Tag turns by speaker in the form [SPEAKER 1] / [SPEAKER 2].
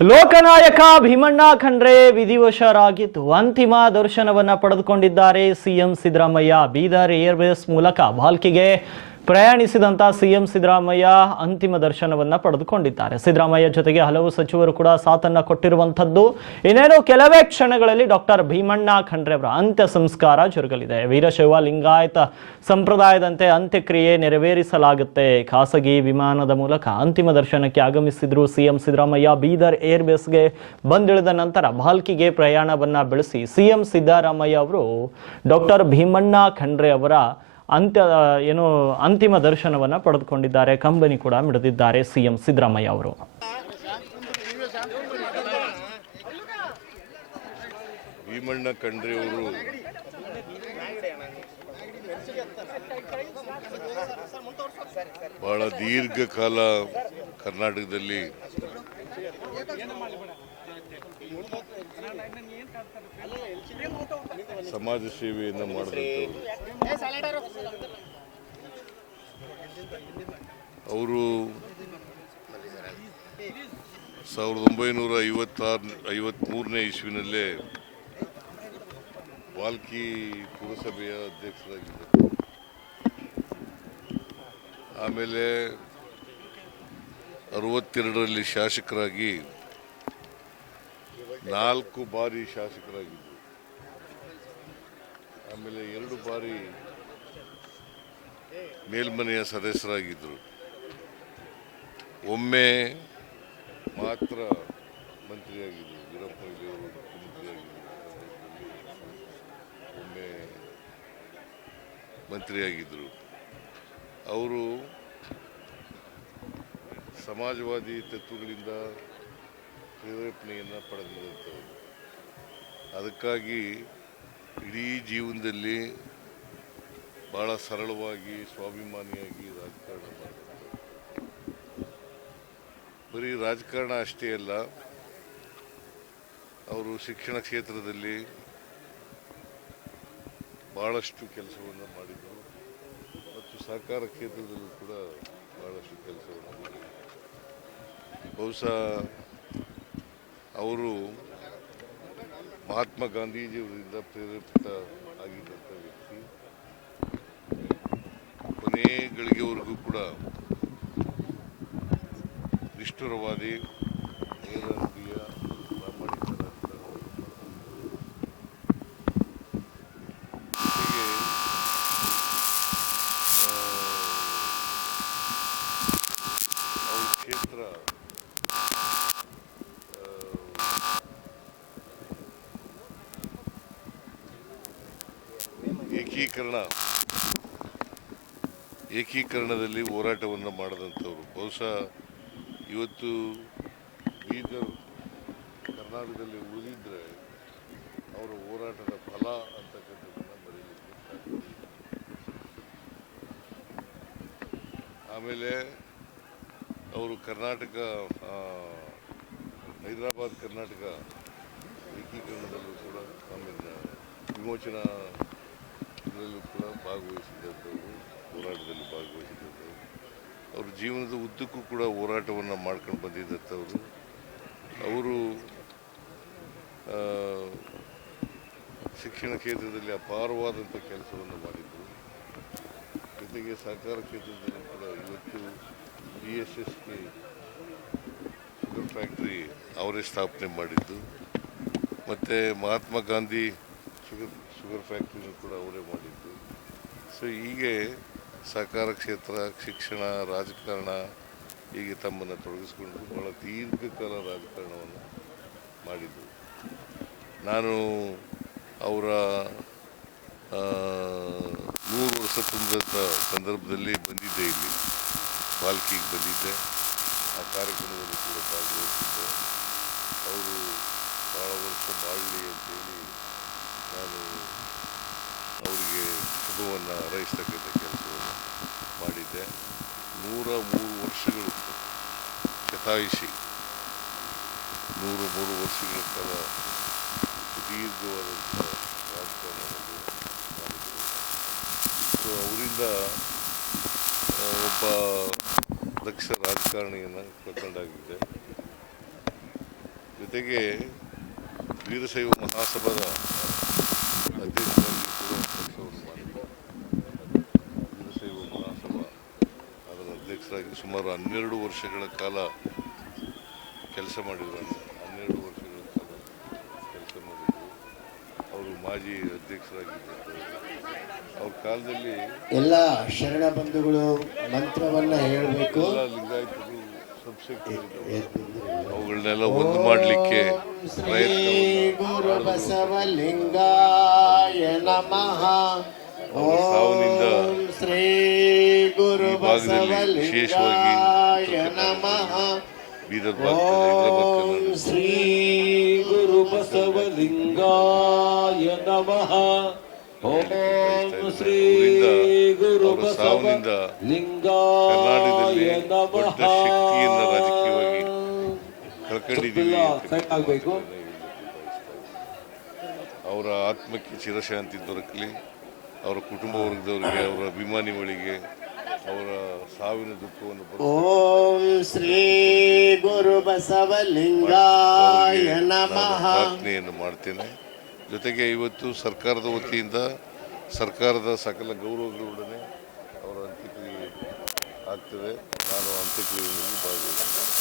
[SPEAKER 1] ಲೋಕನಾಯಕ ಭೀಮಣ್ಣ ಖಂಡ್ರೆ ವಿಧಿವಶರಾಗಿದ್ದು ಅಂತಿಮ ದರ್ಶನವನ್ನ ಪಡೆದುಕೊಂಡಿದ್ದಾರೆ CM Siddaramaiah. Bidar Airways ಮೂಲಕ ಭಾಲ್ಕಿಗೆ ಪ್ರಯಾಣಿಸಿದಂತ ಸಿಎಂ ಸಿದ್ದರಾಮಯ್ಯ ಅಂತಿಮ ದರ್ಶನವನ್ನ ಪಡೆದುಕೊಂಡಿದ್ದಾರೆ. ಸಿದ್ದರಾಮಯ್ಯ ಜೊತೆಗೆ ಹಲವು ಸಚಿವರು ಕೂಡ ಸಾಥನ್ನ ಕೊಟ್ಟಿರುವಂತದ್ದು ಇನ್ನೇನು ಕೆಲವೇ ಕ್ಷಣಗಳಲ್ಲಿ ಡಾಕ್ಟರ್ ಭೀಮಣ್ಣ ಖಂಡ್ರೆ ಅವರ ಅಂತ್ಯ ಸಂಸ್ಕಾರ ಜರುಗಲಿದೆ. ವೀರಶೈವ ಲಿಂಗಾಯತ ಸಂಪ್ರದಾಯದಂತೆ ಅಂತ್ಯಕ್ರಿಯೆ ನೆರವೇರಿಸಲಾಗುತ್ತೆ. ಖಾಸಗಿ ವಿಮಾನದ ಮೂಲಕ ಅಂತಿಮ ದರ್ಶನಕ್ಕೆ ಆಗಮಿಸಿದ್ರು ಸಿಎಂ ಸಿದ್ದರಾಮಯ್ಯ. ಬೀದರ್ ಏರ್ಬೇಸ್ಗೆ ಬಂದಿಳಿದ ನಂತರ ಭಾಲ್ಕಿಗೆ ಪ್ರಯಾಣವನ್ನ ಬೆಳೆಸಿ ಸಿಎಂ ಸಿದ್ದರಾಮಯ್ಯ ಅವರು ಡಾಕ್ಟರ್ ಭೀಮಣ್ಣ ಖಂಡ್ರೆ ಅವರ ಅಂತ್ಯ, ಏನು ಅಂತಿಮ ದರ್ಶನವನ್ನ ಪಡೆದುಕೊಂಡಿದ್ದಾರೆ. ಕಂಬನಿ ಕೂಡ ಮಿಡಿದಿದ್ದಾರೆ ಸಿಎಂ ಸಿದ್ದರಾಮಯ್ಯ ಅವರು.
[SPEAKER 2] ಭೀಮಣ್ಣ ಖಂಡ್ರೆಯವರು ಬಹಳ ದೀರ್ಘಕಾಲ ಕರ್ನಾಟಕದಲ್ಲಿ ಸಮಾಜ ಸೇವೆಯನ್ನು ಮಾಡಿದಂಥವ್ರು. ಅವರು ಸಾವಿರದ ಒಂಬೈನೂರ ಐವತ್ತಾರು ಐವತ್ತ್ಮೂರನೇ ಇಸ್ವಿನಲ್ಲೇ ವಾಲ್ಕಿ ಪುರಸಭೆಯ ಅಧ್ಯಕ್ಷರಾಗಿದ್ದರು. ಆಮೇಲೆ ಅರವತ್ತೆರಡರಲ್ಲಿ ಶಾಸಕರಾಗಿ ನಾಲ್ಕು ಬಾರಿ ಶಾಸಕರಾಗಿದ್ದರು. ಆಮೇಲೆ ಎರಡು ಬಾರಿ ಮೇಲ್ಮನೆಯ ಸದಸ್ಯರಾಗಿದ್ದರು. ಒಮ್ಮೆ ಮಾತ್ರ ಮಂತ್ರಿಯಾಗಿದ್ದರು. ವೀರಪ್ಪ ಮೊಯ್ಲಿಯವರು ಮುಖ್ಯಮಂತ್ರಿಯಾಗಿದ್ದರು. ಒಮ್ಮೆ ಮಂತ್ರಿಯಾಗಿದ್ದರು. ಅವರು ಸಮಾಜವಾದಿ ತತ್ವಗಳಿಂದ ಪ್ರೇರೇಪಣೆಯನ್ನು ಪಡೆದಿರುತ್ತವರು ಅದಕ್ಕಾಗಿ ಇಡೀ ಜೀವನದಲ್ಲಿ ಬಹಳ ಸರಳವಾಗಿ, ಸ್ವಾಭಿಮಾನಿಯಾಗಿ ರಾಜಕಾರಣ ಮಾಡಿದ್ದಾರೆ ಬರೀ ರಾಜಕಾರಣ ಅಷ್ಟೇ ಅಲ್ಲ, ಅವರು ಶಿಕ್ಷಣ ಕ್ಷೇತ್ರದಲ್ಲಿ ಭಾಳಷ್ಟು ಕೆಲಸವನ್ನು ಮಾಡಿದರು ಮತ್ತು ಸಹಕಾರ ಕ್ಷೇತ್ರದಲ್ಲೂ ಕೂಡ ಭಾಳಷ್ಟು ಕೆಲಸವನ್ನು ಮಾಡಿದರು. ಬಹುಶಃ ಅವರು ಮಹಾತ್ಮ ಗಾಂಧೀಜಿಯವರಿಂದ ಪ್ರೇರೇಪಿತ ಆಗಿದ್ದಂಥ ವ್ಯಕ್ತಿ ಕೊನೆ ಕೂಡ ನಿಷ್ಠುರವಾದಿ ನೇರ ನುಡಿಯ ಪ್ರಾಮಾಣಿಕರಾದ ಜೊತೆಗೆ ಆ, ಅವ್ರ ಕ್ಷೇತ್ರ ಏಕೀಕರಣ ಏಕೀಕರಣದಲ್ಲಿ ಹೋರಾಟವನ್ನು ಮಾಡಿದಂಥವ್ರು ಬಹುಶಃ ಇವತ್ತು ಬೀದರ್ ಕರ್ನಾಟಕದಲ್ಲಿ ಉಳಿದಿದ್ದರೆ ಅವರ ಹೋರಾಟದ ಫಲ ಅಂತಕ್ಕಂಥದ್ದನ್ನು ಇಲ್ಲ. ಆಮೇಲೆ ಅವರು ಕರ್ನಾಟಕ ಹೈದರಾಬಾದ್ ಕರ್ನಾಟಕ ಏಕೀಕರಣದಲ್ಲೂ ಕೂಡ ಆಮೇಲೆ ವಿಮೋಚನಾ ಇದರಲ್ಲೂ ಕೂಡ ಭಾಗವಹಿಸಿದಂಥವ್ರು ಹೋರಾಟದಲ್ಲಿ ಭಾಗವಹಿಸಿದಂಥವ್ರು ಅವ್ರ ಜೀವನದ ಉದ್ದಕ್ಕೂ ಕೂಡ ಹೋರಾಟವನ್ನು ಮಾಡ್ಕೊಂಡು ಬಂದಿದ್ದಂಥವ್ರು ಅವರು. ಶಿಕ್ಷಣ ಕ್ಷೇತ್ರದಲ್ಲಿ ಅಪಾರವಾದಂಥ ಕೆಲಸವನ್ನು ಮಾಡಿದರು. ಜೊತೆಗೆ ಸಹಕಾರ ಕ್ಷೇತ್ರದಲ್ಲಿ ಕೂಡ ಇವತ್ತು B S S K sugar factory ಅವರೇ ಸ್ಥಾಪನೆ ಮಾಡಿದ್ದು. ಮತ್ತು ಮಹಾತ್ಮ ಗಾಂಧಿ ಶುಗರ್ ಶುಗರ್ ಫ್ಯಾಕ್ಟ್ರಿನೂ ಕೂಡ ಅವರೇ ಮಾಡಿದ್ದು. ಸೊ ಹೀಗೆ ಸಹಕಾರ ಕ್ಷೇತ್ರ, ಶಿಕ್ಷಣ, ರಾಜಕಾರಣ ಹೀಗೆ ತಮ್ಮನ್ನು ತೊಡಗಿಸ್ಕೊಂಡು ಬಹಳ ದೀರ್ಘಕಾಲ ರಾಜಕಾರಣವನ್ನು ಮಾಡಿದ್ದು. ನಾನು ಅವರ ನೂರು ವರ್ಷ ತುಂಬಿದ ಸಂದರ್ಭದಲ್ಲಿ ಬಂದಿದ್ದೆ ಇಲ್ಲಿ. ಬಾಲ್ಕಿಗೆ ಬಂದಿದ್ದೆ. ಆ ಕಾರ್ಯಕ್ರಮದಲ್ಲಿ ಕೂಡ ಭಾಗವಹಿಸಿದ್ದೆ. ಅವರು ಭಾಳ ವರ್ಷ ಬಾಳಲಿ ಅಂತೇಳಿ ನಾನು ಅವರಿಗೆ ಶುಭವನ್ನು ಹಾರೈಸ್ತಕ್ಕಂಥ ಕೆಲಸವನ್ನು ಮಾಡಿದ್ದೆ. ನೂರ ಮೂರು ವರ್ಷಗಳು ಶತಾಯಿಸಿ ನೂರ ಮೂರು ವರ್ಷಗಳ ಕಾಲ ಸುದೀರ್ಘವಾದಂಥ ರಾಜಕಾರಣದಲ್ಲಿ ಮಾಡಿದರು ಸೊ ಅವರಿಂದ ಒಬ್ಬ ದಕ್ಷ ರಾಜಕಾರಣಿಯನ್ನು ಕಳ್ಕೊಂಡಾಗಿದೆ ಜೊತೆಗೆ ವೀರಶೈವ ಮಹಾಸಭಾದ ಅಧ್ಯಕ್ಷರಾಗಿ ಕೂಡ ಕೆಲಸವನ್ನು ಮಾಡಿದ್ದಾರೆ ವೀರಶೈವ ಮಹಾಸಭಾ ಅಧ್ಯಕ್ಷರಾಗಿ ಸುಮಾರು ಹನ್ನೆರಡು ವರ್ಷಗಳ ಕಾಲ ಕೆಲಸ ಮಾಡಿದ್ರು. ಹನ್ನೆರಡು ವರ್ಷಗಳ ಕಾಲ ಕೆಲಸ ಮಾಡಿದ್ರು. ಅವರು ಮಾಜಿ ಅಧ್ಯಕ್ಷರಾಗಿದ್ದರು. ಅವ್ರ ಕಾಲದಲ್ಲಿ
[SPEAKER 3] ಎಲ್ಲ ಶರಣ ಬಂಧುಗಳು ಮಂತ್ರವನ್ನ ಹೇಳಬೇಕು.
[SPEAKER 2] ಲಿಂಗಾಯತರು ಅವುಗಳನ್ನೆಲ್ಲ ಒಂದು ಮಾಡಲಿಕ್ಕೆ
[SPEAKER 3] ಬಸವಲಿಂಗಾಯ ನಮಃ.
[SPEAKER 2] ಓ
[SPEAKER 3] ಓಂ ಶ್ರೀ
[SPEAKER 2] ಭಾಗದಲ್ಲಿ ವಿಶೇಷವಾಗಿ
[SPEAKER 3] ನಮಃ
[SPEAKER 2] ಬೀದರ್ ಭಾಗದಲ್ಲಿ
[SPEAKER 3] ಶ್ರೀ ಗುರು ಬಸವಲಿಂಗಾಯ ನಮಃ. ಓಂ ಶ್ರೀ ಗುರು
[SPEAKER 2] ಅವರ ಲಿಂಗಾಯ
[SPEAKER 3] ನಮಃ.
[SPEAKER 2] ಶಕ್ತಿಯನ್ನ ರಾಜಕೀಯವಾಗಿ ಕಳ್ಕೊಂಡಿದ್ದೀವಿ ಅವರ ಆತ್ಮಕ್ಕೆ ಚಿರಶಾಂತಿ ದೊರಕಲಿ. ಅವರ ಕುಟುಂಬ ವರ್ಗದವರಿಗೆ ಅವರ ಅಭಿಮಾನಿಗಳಿಗೆ ಅವರ ಸಾವಿನ ದುಃಖವನ್ನು
[SPEAKER 3] ಓಂ ಶ್ರೀ ಗುರು ಬಸವಲಿಂಗಾಯ ನಮಃ.
[SPEAKER 2] ಪ್ರಾರ್ಥನೆಯನ್ನು ಮಾಡ್ತೇನೆ. ಜೊತೆಗೆ ಇವತ್ತು ಸರ್ಕಾರದ ವತಿಯಿಂದ ಸರ್ಕಾರದ ಸಕಲ ಗೌರವಗಳೊಡನೆ ಅವರ ಅಂತ್ಯಕ್ರಿಯೆ ಆಗ್ತದೆ. ನಾನು ಅಂತ್ಯಕ್ರಿಯೆಯಲ್ಲಿ ಭಾಗವಹಿಸ್ತೇನೆ